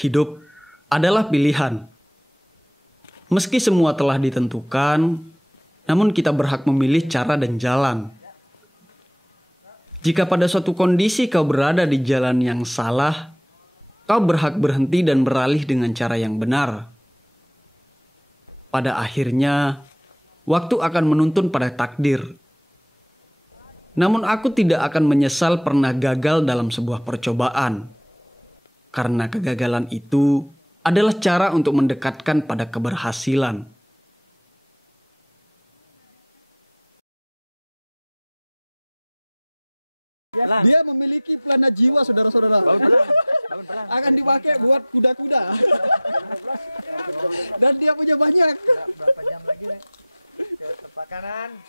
Hidup adalah pilihan. Meski semua telah ditentukan, namun kita berhak memilih cara dan jalan. Jika pada suatu kondisi kau berada di jalan yang salah, kau berhak berhenti dan beralih dengan cara yang benar. Pada akhirnya, waktu akan menuntun pada takdir. Namun aku tidak akan menyesal pernah gagal dalam sebuah percobaan. Karena kegagalan itu adalah cara untuk mendekatkan pada keberhasilan. Dia memiliki pelana jiwa, saudara-saudara. Akan dipakai buat kuda-kuda. Dan dia punya banyak. Berapa jam lagi nih? Ke tempat kanan.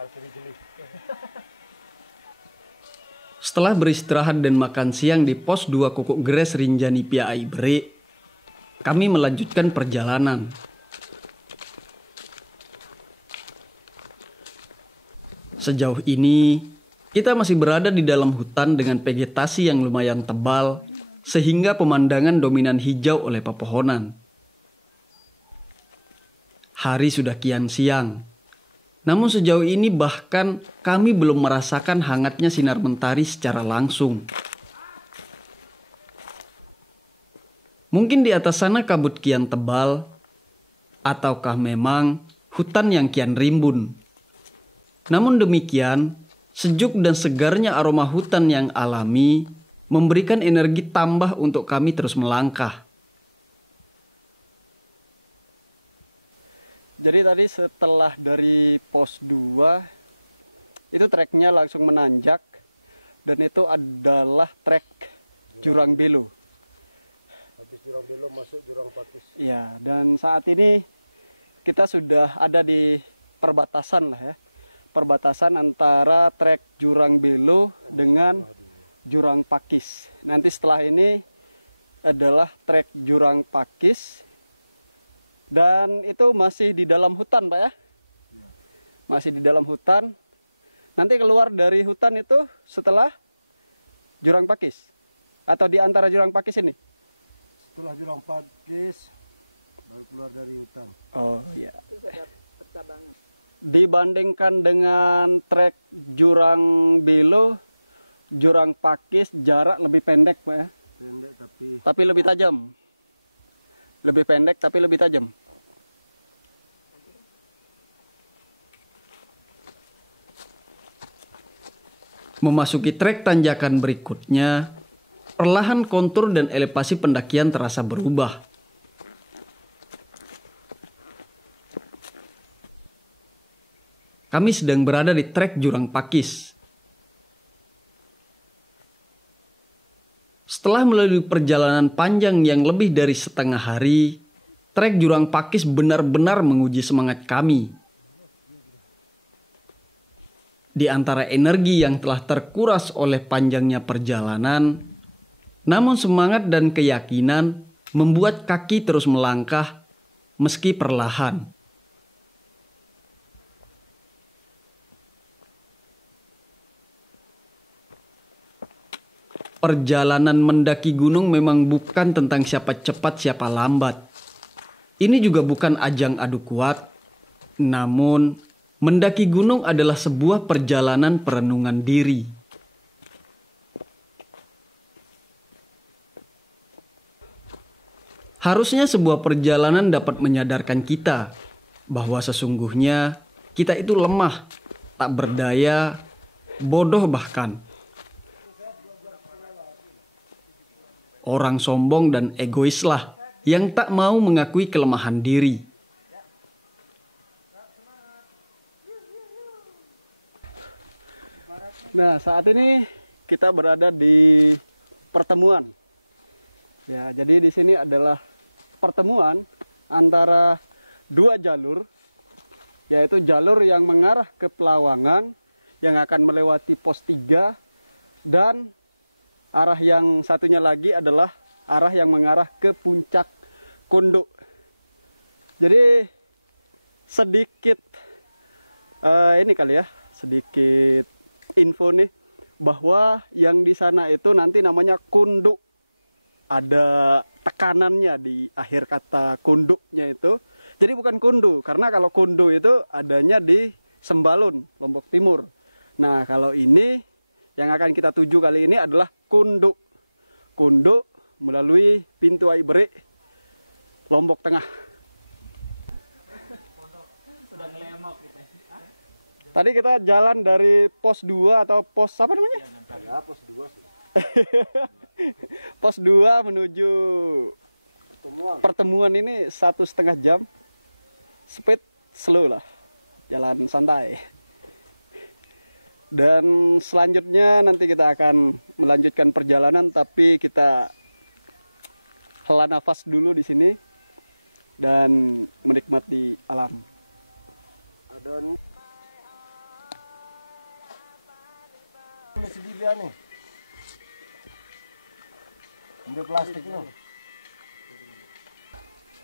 Harus jeli-jeli. Setelah beristirahat dan makan siang di pos 2 Kukuk Gres Rinjani Piai Beri, kami melanjutkan perjalanan. Sejauh ini, kita masih berada di dalam hutan dengan vegetasi yang lumayan tebal, sehingga pemandangan dominan hijau oleh pepohonan. Hari sudah kian siang. Namun sejauh ini bahkan kami belum merasakan hangatnya sinar mentari secara langsung. Mungkin di atas sana kabut kian tebal, ataukah memang hutan yang kian rimbun. Namun demikian, sejuk dan segarnya aroma hutan yang alami memberikan energi tambah untuk kami terus melangkah. Jadi tadi setelah dari pos 2, itu treknya langsung menanjak. Dan itu adalah trek Jurang Belo. Habis Jurang Belo masuk Jurang Pakis. Ya, dan saat ini kita sudah ada di perbatasan lah ya. Perbatasan antara trek Jurang Belo dengan Jurang Pakis. Nanti setelah ini adalah trek Jurang Pakis. Dan itu masih di dalam hutan, Pak ya? Masih di dalam hutan. Nanti keluar dari hutan itu setelah Jurang Pakis? Atau di antara Jurang Pakis ini? Setelah Jurang Pakis, baru keluar dari hutan. Oh iya. Dibandingkan dengan trek Jurang Belo, Jurang Pakis jarak lebih pendek, Pak ya? Pendek tapi lebih tajam. Lebih pendek tapi lebih tajam. Memasuki trek tanjakan berikutnya, perlahan kontur dan elevasi pendakian terasa berubah. Kami sedang berada di trek Jurang Pakis. Setelah melalui perjalanan panjang yang lebih dari setengah hari, trek Jurang Pakis benar-benar menguji semangat kami. Di antara energi yang telah terkuras oleh panjangnya perjalanan, namun semangat dan keyakinan membuat kaki terus melangkah meski perlahan. Perjalanan mendaki gunung memang bukan tentang siapa cepat siapa lambat. Ini juga bukan ajang adu kuat. Namun, mendaki gunung adalah sebuah perjalanan perenungan diri. Harusnya sebuah perjalanan dapat menyadarkan kita bahwa sesungguhnya kita itu lemah, tak berdaya, bodoh bahkan. Orang sombong dan egoislah yang tak mau mengakui kelemahan diri. Nah, saat ini kita berada di pertemuan. Ya, jadi di sini adalah pertemuan antara dua jalur, yaitu jalur yang mengarah ke Pelawangan yang akan melewati pos 3 dan arah yang satunya lagi adalah arah yang mengarah ke puncak Kondo. Jadi sedikit ini kali ya, sedikit info nih bahwa yang di sana itu nanti namanya Kondo. ada tekanannya di akhir kata kunduknya itu. Jadi bukan kundu, karena kalau kundu itu adanya di Sembalun, Lombok Timur. Nah, kalau ini yang akan kita tuju kali ini adalah Kunduk. Kunduk melalui pintu Aibere, Lombok Tengah. Tadi kita jalan dari pos 2 atau pos apa namanya? Ya, pos 2 sih. Pos 2 menuju pertemuan ini 1,5 jam. Speed slow lah, jalan santai. Dan selanjutnya nanti kita akan melanjutkan perjalanan, tapi kita hela nafas dulu di sini dan menikmati alam. Adon. Ini sedih dia nih. Ini plastik nih.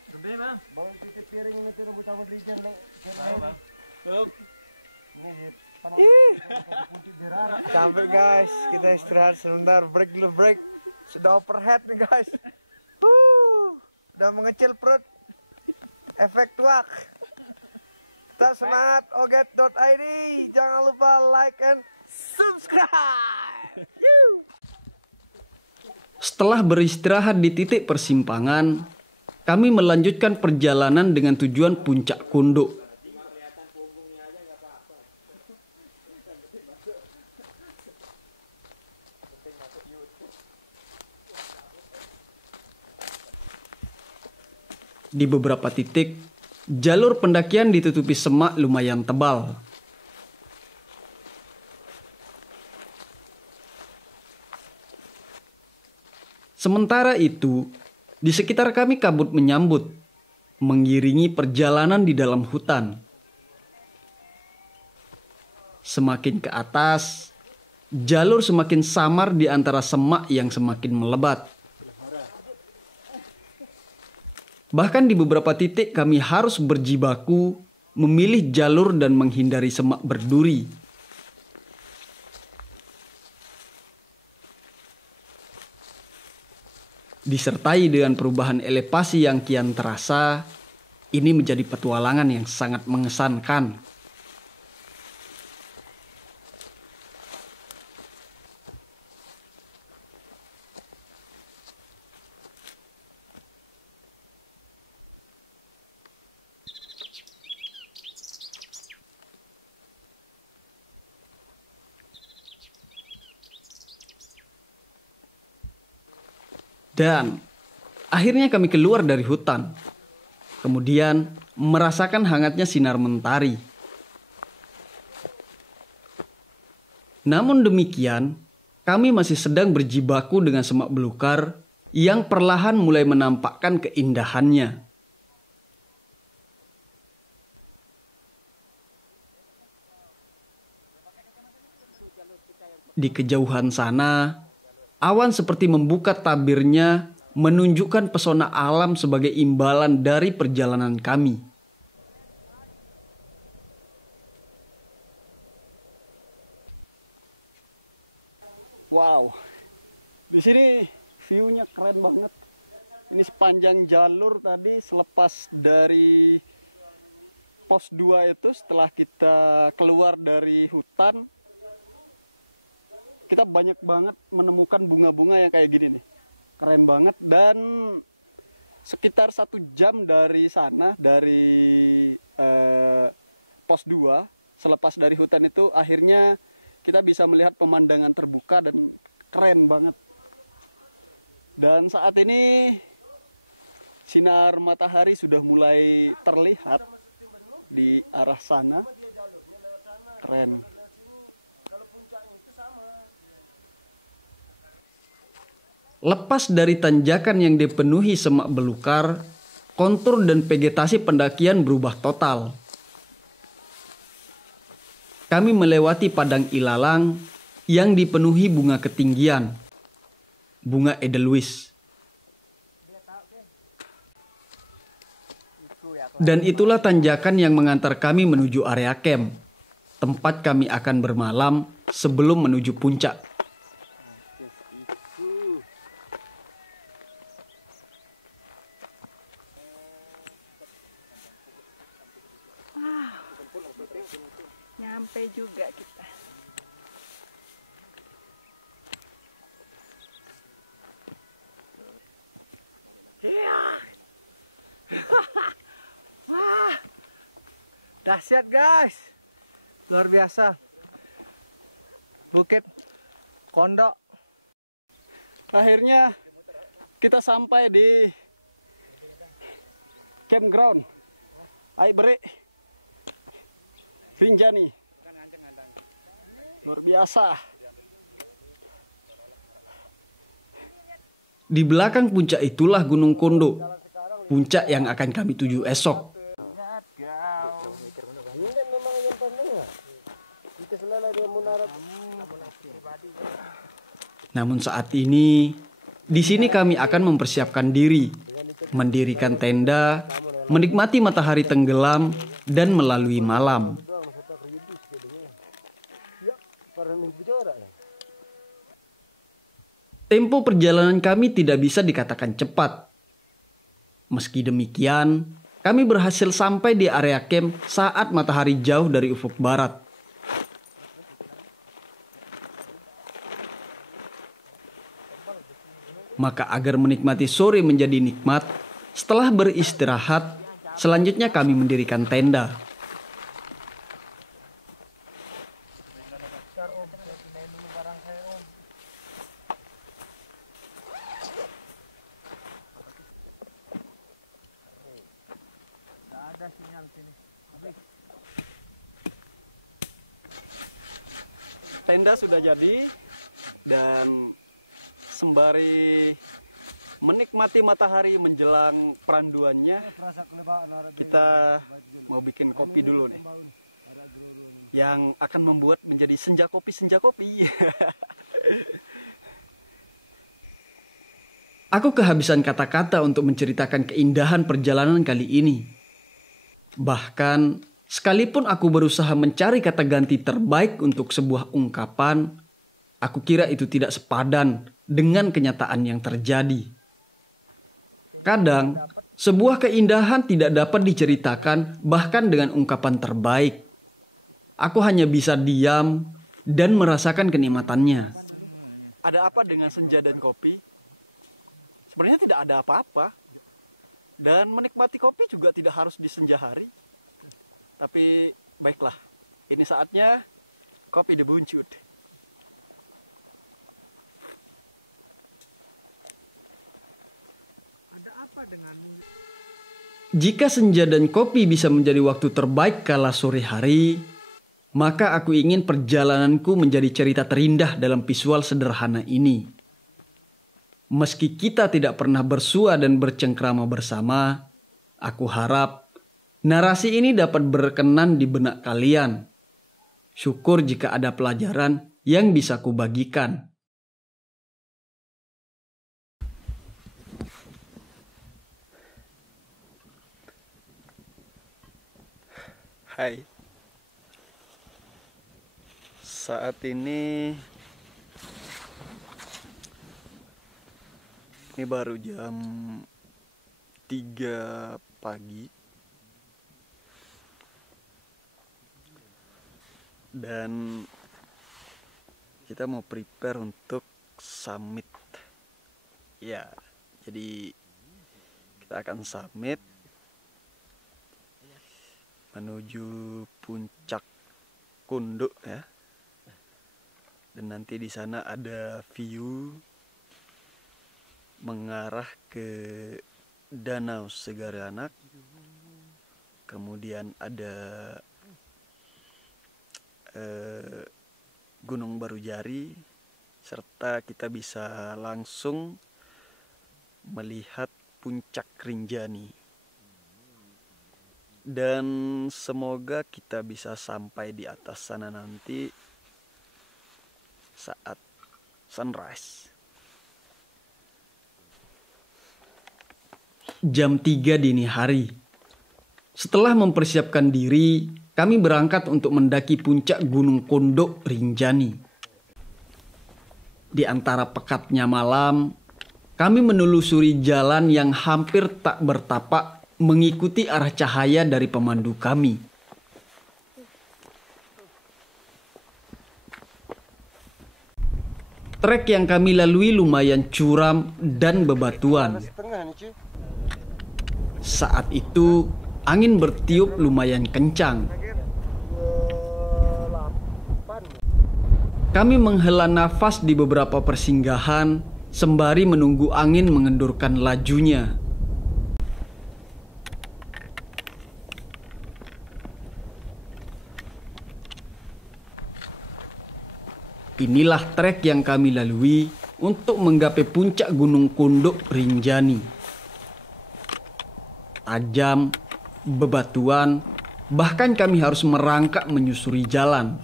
Gede bang. Bawa titip piring ini tuh rebut sama Rijan le. Bang. Ini panas. Sampai guys, kita istirahat sebentar, break dulu break. Sudah overhead nih guys. Udah mengecil perut. Efek tuak. Tetap semangat oget.id. Jangan lupa like and subscribe. Setelah beristirahat di titik persimpangan, kami melanjutkan perjalanan dengan tujuan Puncak Kunduk. Di beberapa titik, jalur pendakian ditutupi semak lumayan tebal. Sementara itu, di sekitar kami kabut menyambut, mengiringi perjalanan di dalam hutan. Semakin ke atas, jalur semakin samar di antara semak yang semakin melebat. Bahkan di beberapa titik kami harus berjibaku memilih jalur dan menghindari semak berduri. Disertai dengan perubahan elevasi yang kian terasa, ini menjadi petualangan yang sangat mengesankan. Dan akhirnya kami keluar dari hutan. Kemudian merasakan hangatnya sinar mentari. Namun demikian, kami masih sedang berjibaku dengan semak belukar yang perlahan mulai menampakkan keindahannya. Di kejauhan sana, awan seperti membuka tabirnya menunjukkan pesona alam sebagai imbalan dari perjalanan kami. Wow, di sini view-nya keren banget. Ini sepanjang jalur tadi selepas dari pos 2 itu, setelah kita keluar dari hutan, kita banyak banget menemukan bunga-bunga yang kayak gini nih. Keren banget. Dan sekitar 1 jam dari sana, dari pos 2, selepas dari hutan itu, akhirnya kita bisa melihat pemandangan terbuka dan keren banget. Dan saat ini sinar matahari sudah mulai terlihat di arah sana. Keren. Lepas dari tanjakan yang dipenuhi semak belukar, kontur dan vegetasi pendakian berubah total. Kami melewati padang ilalang yang dipenuhi bunga ketinggian, bunga edelweiss. Dan itulah tanjakan yang mengantar kami menuju area camp, tempat kami akan bermalam sebelum menuju puncak. Nyampe juga kita. Iya. Wah. Dahsyat guys. Luar biasa. Bukit Kondok. Akhirnya kita sampai di campground Aibere Rinjani. Luar biasa. Di belakang puncak itulah Gunung Kondo, puncak yang akan kami tuju esok. Namun saat ini, di sini kami akan mempersiapkan diri, mendirikan tenda, menikmati matahari tenggelam, dan melalui malam. Tempo perjalanan kami tidak bisa dikatakan cepat. Meski demikian, kami berhasil sampai di area camp saat matahari jauh dari ufuk barat. Maka agar menikmati sore menjadi nikmat, setelah beristirahat, selanjutnya kami mendirikan tenda. Tenda sudah jadi dan sembari menikmati matahari menjelang peranduannya, kita mau bikin kopi dulu nih, yang akan membuat menjadi senja kopi. Aku kehabisan kata-kata untuk menceritakan keindahan perjalanan kali ini. Bahkan, sekalipun aku berusaha mencari kata ganti terbaik untuk sebuah ungkapan, aku kira itu tidak sepadan dengan kenyataan yang terjadi. Kadang, sebuah keindahan tidak dapat diceritakan bahkan dengan ungkapan terbaik. Aku hanya bisa diam dan merasakan kenikmatannya. Ada apa dengan senja dan kopi? Sebenarnya tidak ada apa-apa. Dan menikmati kopi juga tidak harus di senja hari. Tapi baiklah, ini saatnya kopi dibuncut. Ada apa denganmu? Jika senja dan kopi bisa menjadi waktu terbaik kala sore hari, maka aku ingin perjalananku menjadi cerita terindah dalam visual sederhana ini. Meski kita tidak pernah bersua dan bercengkrama bersama, aku harap narasi ini dapat berkenan di benak kalian. Syukur jika ada pelajaran yang bisa kubagikan. Hai. Saat ini baru jam 3 pagi. Dan kita mau prepare untuk summit. Ya, jadi kita akan summit menuju puncak Kondo ya. Dan nanti di sana ada view mengarah ke Danau Segaranak. Kemudian ada Gunung Barujari, serta kita bisa langsung melihat puncak Rinjani. Dan semoga kita bisa sampai di atas sana nanti saat sunrise. Jam 3 dini hari. Setelah mempersiapkan diri, kami berangkat untuk mendaki puncak Gunung Kondo Rinjani. Di antara pekatnya malam, kami menelusuri jalan yang hampir tak bertapak mengikuti arah cahaya dari pemandu kami. Trek yang kami lalui lumayan curam dan bebatuan. Saat itu, angin bertiup lumayan kencang. Kami menghela nafas di beberapa persinggahan sembari menunggu angin mengendurkan lajunya. Inilah trek yang kami lalui untuk menggapai puncak Gunung Kunduk Rinjani. Tajam, bebatuan, bahkan kami harus merangkak menyusuri jalan.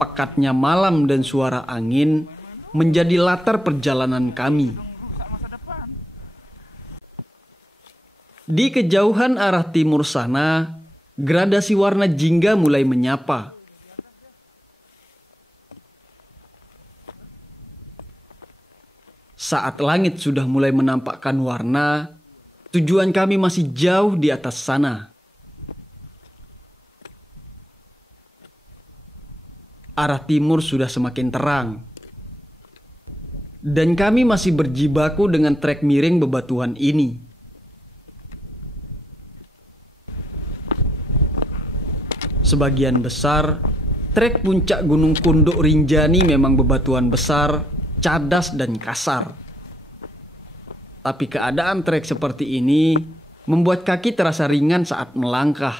Pekatnya malam dan suara angin menjadi latar perjalanan kami. Di kejauhan arah timur sana, gradasi warna jingga mulai menyapa. Saat langit sudah mulai menampakkan warna, tujuan kami masih jauh di atas sana. Arah timur sudah semakin terang. Dan kami masih berjibaku dengan trek miring bebatuan ini. Sebagian besar, trek puncak Gunung Kunduk Rinjani memang bebatuan besar, cadas dan kasar. Tapi keadaan trek seperti ini membuat kaki terasa ringan saat melangkah.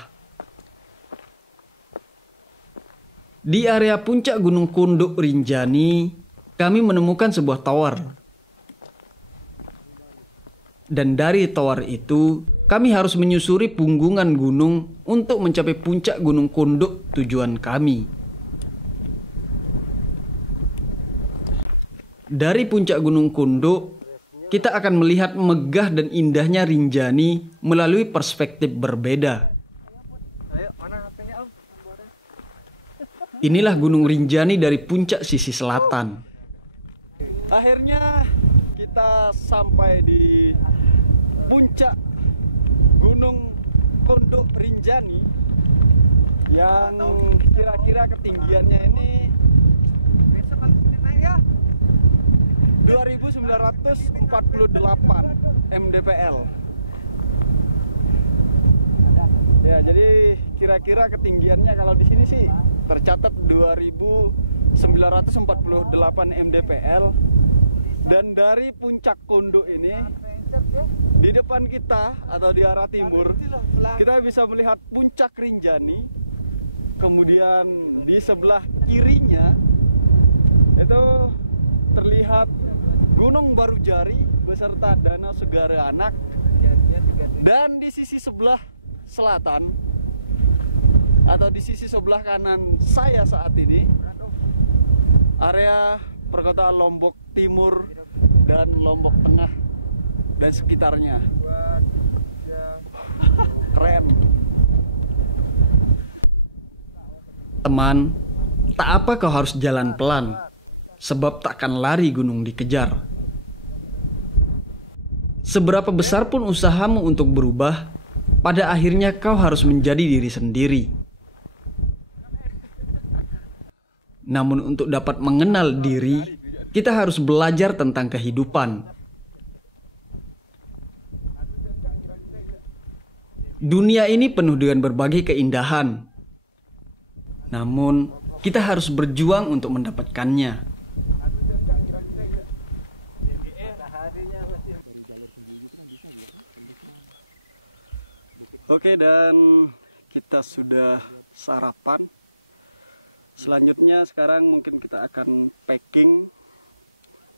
Di area puncak Gunung Kunduk Rinjani, kami menemukan sebuah tower. Dan dari tower itu, kami harus menyusuri punggungan gunung untuk mencapai puncak Gunung Kunduk tujuan kami. Dari puncak Gunung Kunduk, kita akan melihat megah dan indahnya Rinjani melalui perspektif berbeda. Inilah Gunung Rinjani dari puncak sisi selatan. Akhirnya kita sampai di puncak Gunung Kunduk Rinjani yang kira-kira ketinggiannya ini 2948 mdpl. Ya, jadi kira-kira ketinggiannya kalau di sini sih tercatat 2948 mdpl. Dan dari puncak Kunduk ini, di depan kita atau di arah timur, kita bisa melihat puncak Rinjani. Kemudian di sebelah kirinya itu terlihat Gunung Barujari beserta Danau Segara Anak. Dan di sisi sebelah selatan atau di sisi sebelah kanan saya saat ini, area perkotaan Lombok Timur dan Lombok Tengah dan sekitarnya. Keren. Teman, tak apa kau harus jalan pelan, sebab takkan lari gunung dikejar. Seberapa besar pun usahamu untuk berubah, pada akhirnya kau harus menjadi diri sendiri. Namun untuk dapat mengenal diri, kita harus belajar tentang kehidupan. Dunia ini penuh dengan berbagai keindahan. Namun, kita harus berjuang untuk mendapatkannya. Oke, dan kita sudah sarapan. Selanjutnya sekarang mungkin kita akan packing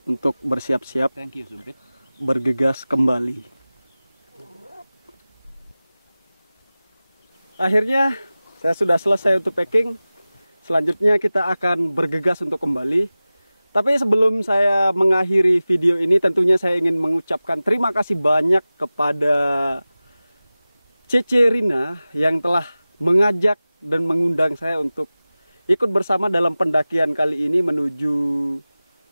untuk bersiap-siap bergegas kembali. Akhirnya saya sudah selesai untuk packing. Selanjutnya kita akan bergegas untuk kembali. Tapi sebelum saya mengakhiri video ini, tentunya saya ingin mengucapkan terima kasih banyak kepada Cece Rina yang telah mengajak dan mengundang saya untuk ikut bersama dalam pendakian kali ini menuju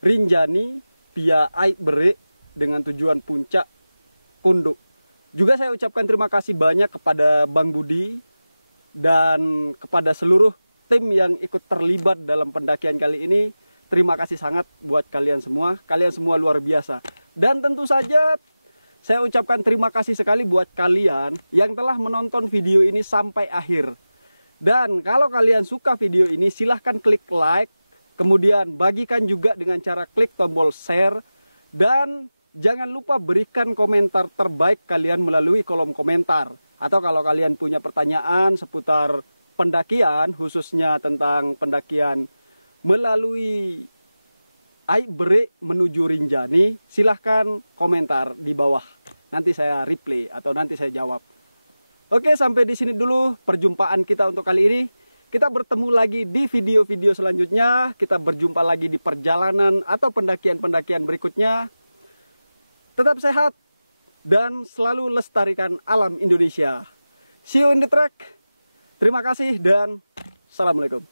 Rinjani via Aik Bere dengan tujuan puncak Kunduk. Juga saya ucapkan terima kasih banyak kepada Bang Budi dan kepada seluruh tim yang ikut terlibat dalam pendakian kali ini. Terima kasih sangat buat kalian semua. Kalian semua luar biasa. Dan tentu saja saya ucapkan terima kasih sekali buat kalian yang telah menonton video ini sampai akhir. Dan kalau kalian suka video ini, silahkan klik like. Kemudian bagikan juga dengan cara klik tombol share. Dan jangan lupa berikan komentar terbaik kalian melalui kolom komentar. Atau kalau kalian punya pertanyaan seputar pendakian, khususnya tentang pendakian melalui Aibrek menuju Rinjani, silahkan komentar di bawah. Nanti saya reply atau nanti saya jawab. Oke, sampai di sini dulu perjumpaan kita untuk kali ini. Kita bertemu lagi di video-video selanjutnya. Kita berjumpa lagi di perjalanan atau pendakian-pendakian berikutnya. Tetap sehat dan selalu lestarikan alam Indonesia. See you in the track. Terima kasih dan assalamualaikum.